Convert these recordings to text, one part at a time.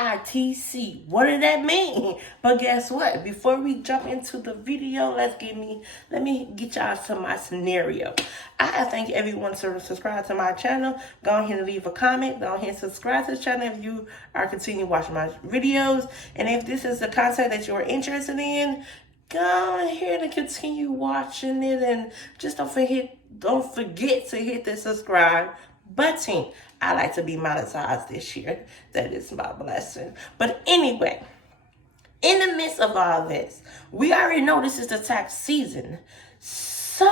EITC. What did that mean? But guess what? Before we jump into the video, let me get y'all to my scenario. I thank everyone to subscribe to my channel. Go ahead and leave a comment. Go ahead and subscribe to the channel if you are continuing watching my videos. And if this is the content that you're interested in, go ahead and continue watching it, and just don't forget to hit the subscribe button. I like to be monetized this year. That is my blessing. But anyway, in the midst of all this, we already know this is the tax season. So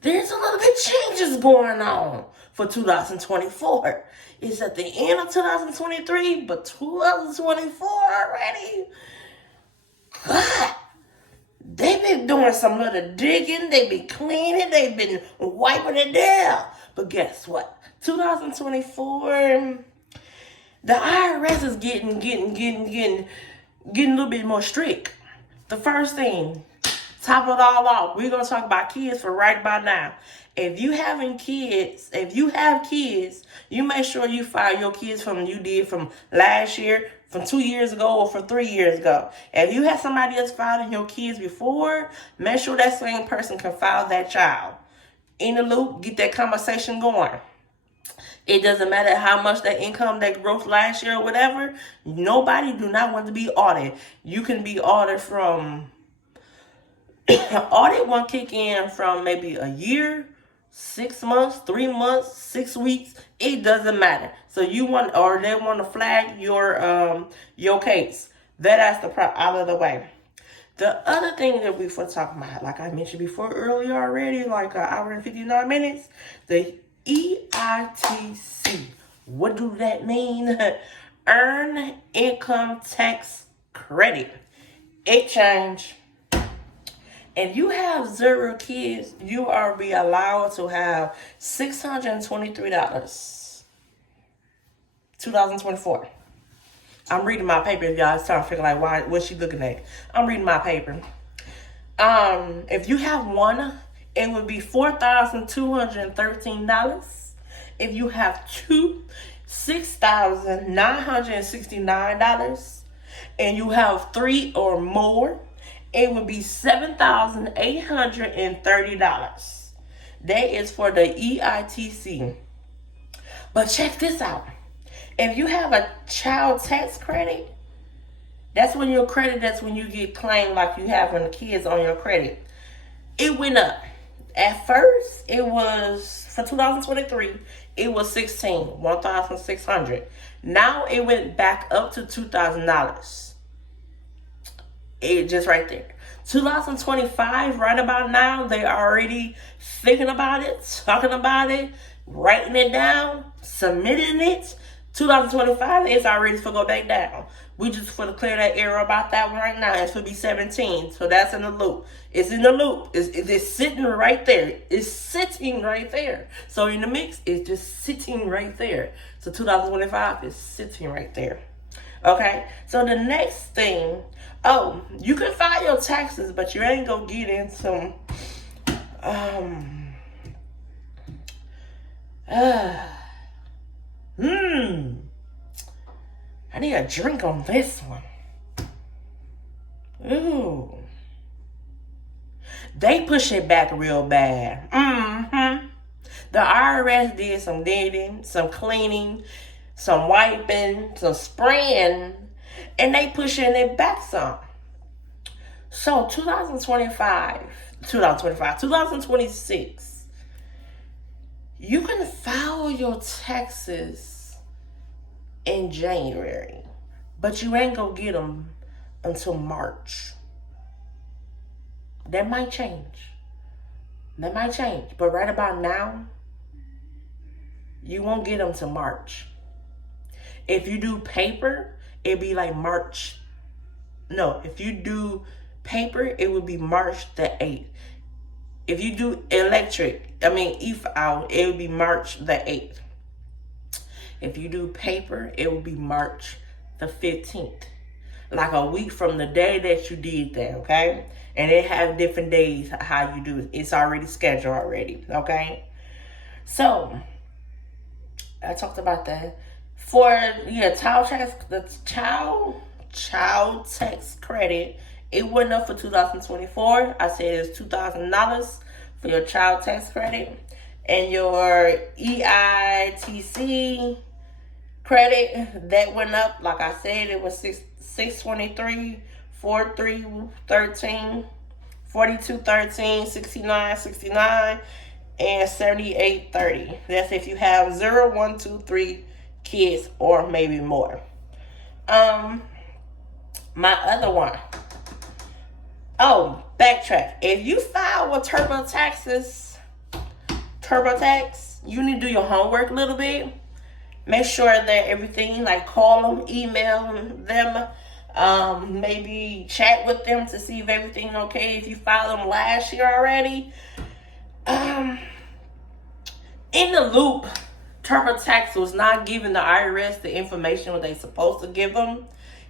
there's a little bit changes going on for 2024. It's at the end of 2023, but 2024 already. God, they've been doing some little digging, they've been cleaning, they've been wiping it down. But guess what? 2024, the IRS is getting a little bit more strict. The first thing, top it all off, we're gonna talk about kids for right about now. If you have kids, you make sure you file your kids from last year, from 2 years ago, or from 3 years ago. If you have somebody else filing your kids before, make sure that same person can file that child. In the loop, get that conversation going. It doesn't matter how much that income, that growth last year or whatever. Nobody do not want to be audited. You can be audited from audit won't kick in from maybe a year, 6 months, 3 months, 6 weeks. It doesn't matter. So they want to flag your case. That's the out of the way. The other thing that we were talking about, like I mentioned before earlier already, like an hour and 59 minutes, the EITC. What do that mean? Earned Income Tax Credit. It changed. If you have 0 kids, you are be allowed to have $623. 2024. I'm reading my paper. If y'all trying to figure like what's she looking at? I'm reading my paper. If you have 1, it would be $4,213. If you have 2, $6,969. And you have 3 or more, it would be $7,830. That is for the EITC. But check this out. If you have a child tax credit, that's when you get claimed like you having the kids on your credit. It went up. At first, it was, for 2023, it was $1,600. Now it went back up to $2,000. It just right there. 2025, right about now, they already thinking about it, talking about it, writing it down, submitting it. 2025 is already to go back down. We just for to clear that error about that one right now. It's for be 17. So that's in the loop. It's in the loop. It's sitting right there. It's sitting right there. So in the mix, it's just sitting right there. So 2025 is sitting right there. Okay? So the next thing, you can file your taxes, but you ain't gonna get into I need a drink on this one. Ooh. They push it back real bad. The IRS did some digging, some cleaning, some wiping, some spraying, and they pushing it back some. So 2026, you can file your taxes in January, but you ain't gonna get them until March. That might change. But right about now, you won't get them till March. If you do paper, it'd be like March. No, if you do paper, it would be March the 8th. If you do e-file, it would be March the 8th. If you do paper, it will be March the 15th. Like a week from the day that you did that, okay? And it has different days how you do it. It's already scheduled already, okay? So, I talked about that. For child tax credit, it went up for 2024. I said it's $2,000 for your child tax credit, and your EITC credit that went up. Like I said, it was 623, 4313, 4213, 6969, and 7830. That's if you have 0, 1, 2, 3 kids or maybe more. My other one. Oh, backtrack. If you file with TurboTax, you need to do your homework a little bit. Make sure that everything, like call them, email them, maybe chat with them to see if everything's okay. If you filed them last year already, in the loop, TurboTax was not giving the IRS the information what they supposed to give them,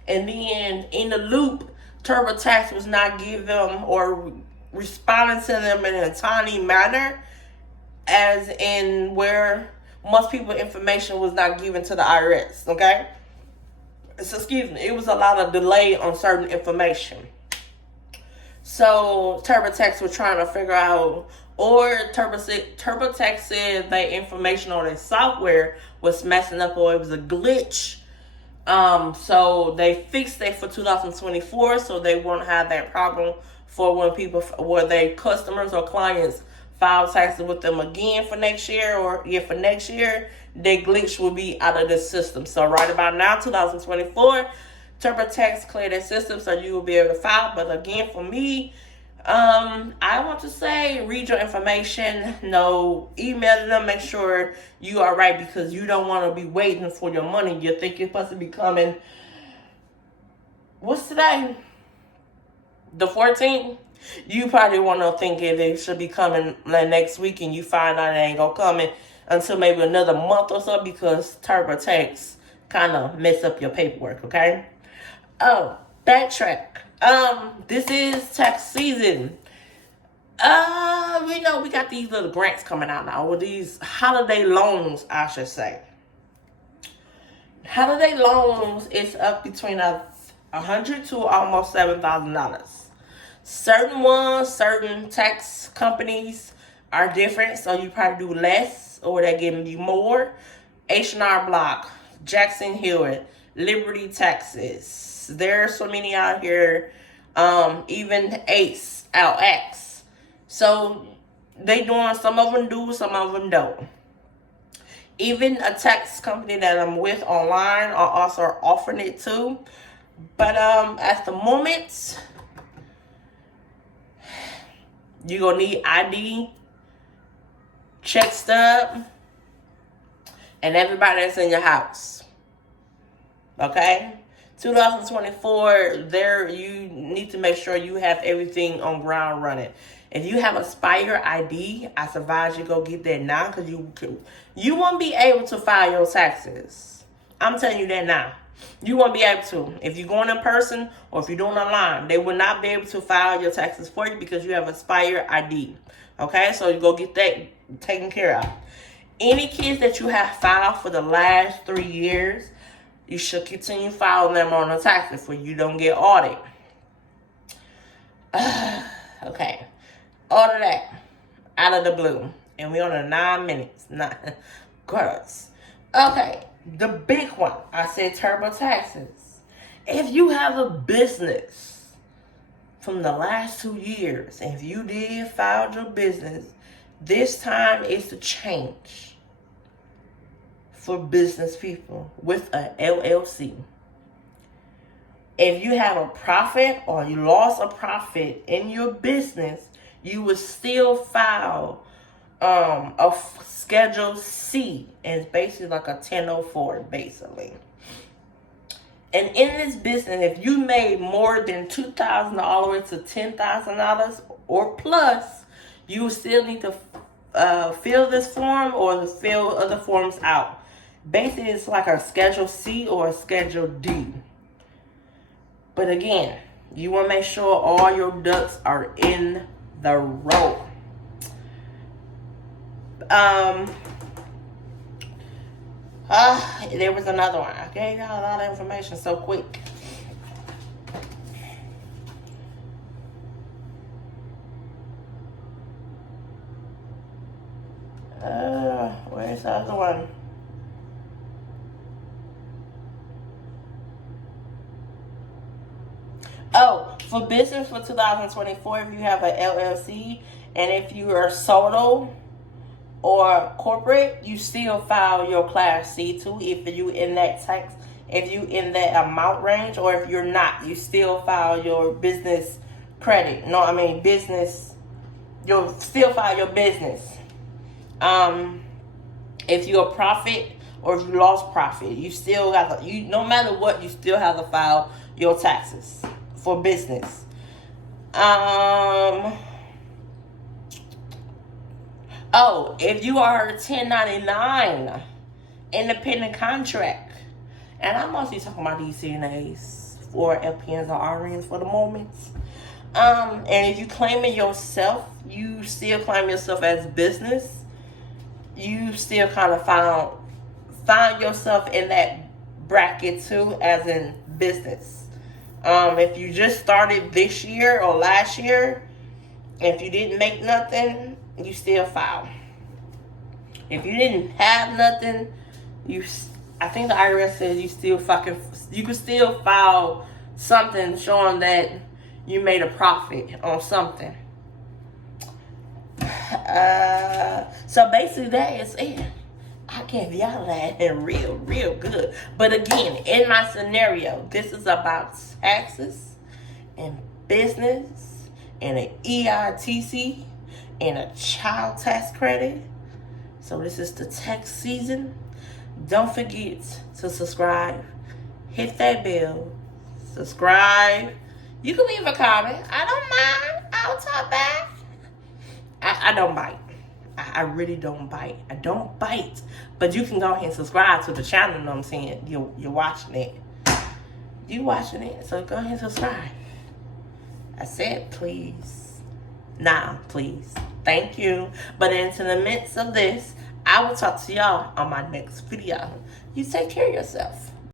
and then in the loop, TurboTax was not giving them or responding to them in a timely manner, as in where most people information was not given to the IRS. Okay, so excuse me, it was a lot of delay on certain information. So TurboTax was trying to figure out, or TurboTax said that information on their software was messing up, or it was a glitch. So they fixed it for 2024, so they won't have that problem for when people, where their customers or clients file taxes with them again for next year, for next year, their glitch will be out of the system. So right about now, 2024, TurboTax cleared their system, so you will be able to file. But again, for me, I want to say, read your information. No, email them. Make sure you are right, because you don't want to be waiting for your money. You think you're supposed to be coming. What's today? The 14th. You probably want to think it should be coming next week, and you find out it ain't gonna come in until maybe another month or so, because TurboTax kind of mess up your paperwork. Okay. Oh, backtrack. This is tax season. We got these little grants coming out now, with these holiday loans, I should say. Holiday loans is up between $100 to almost $7,000. Certain tax companies are different, so you probably do less, or they're giving you more. H&R Block, Jackson Hewitt, Liberty Taxes. There are so many out here. Even ACE, LX. So they doing, some of them do, some of them don't. Even a tax company that I'm with online are also offering it too. But at the moment, you're gonna need ID, check stub, and everybody that's in your house. Okay? 2024, there you need to make sure you have everything on ground running. If you have Aspire ID, I advise you go get that now, because you won't be able to file your taxes. I'm telling you that now. You won't be able to. If you're going in person or if you're doing online, they will not be able to file your taxes for you because you have Aspire ID. Okay, so you go get that taken care of. Any kids that you have filed for the last 3 years, you should continue filing them on the taxes so you don't get audited. Okay. All of that out of the blue. And we on a 9 minutes. Girls. Okay. The big one. I said TurboTaxes. If you have a business from the last 2 years, and if you did file your business, this time is to change for business people with a LLC. If you have a profit or you lost a profit in your business, you would still file a Schedule C. And it's basically like a 1004, basically. And in this business, if you made more than $2,000 all the way to $10,000 or plus, you still need to fill this form or fill other forms out. Basically, it's like a Schedule C or a Schedule D. But again, you want to make sure all your ducks are in the row. There was another one. I gave y'all a lot of information so quick. Where's the other one? Oh, for business for 2024, if you have an LLC and if you are solo or corporate, you still file your Class C2 if you in that tax, if you in that amount range, or if you're not, you still file your business credit. No, I mean business. You'll still file your business. If you're a profit or if you lost profit, you still got to, no matter what, you still have to file your taxes for business. Oh, if you are a 1099 independent contract, and I'm mostly talking about these CNAs or LPNs or RNs for the moment. And if you claim it yourself, you still claim yourself as business. You still kind of find yourself in that bracket too, as in business. If you just started this year or last year, if you didn't make nothing, you still file. If you didn't have nothing, I think the IRS says you can still file something showing that you made a profit on something. So basically that is it. I gave y'all that and real good. But again, in my scenario, this is about taxes and business and an EITC and a child tax credit. So this is the tax season. Don't forget to subscribe. Hit that bell. Subscribe. You can leave a comment. I don't mind. I'll talk back. I don't bite. I really don't bite. I don't bite. But you can go ahead and subscribe to the channel, you know what I'm saying? You're watching it. You watching it, so go ahead and subscribe. I said please. Nah, please. Thank you. But into the midst of this, I will talk to y'all on my next video. You take care of yourself.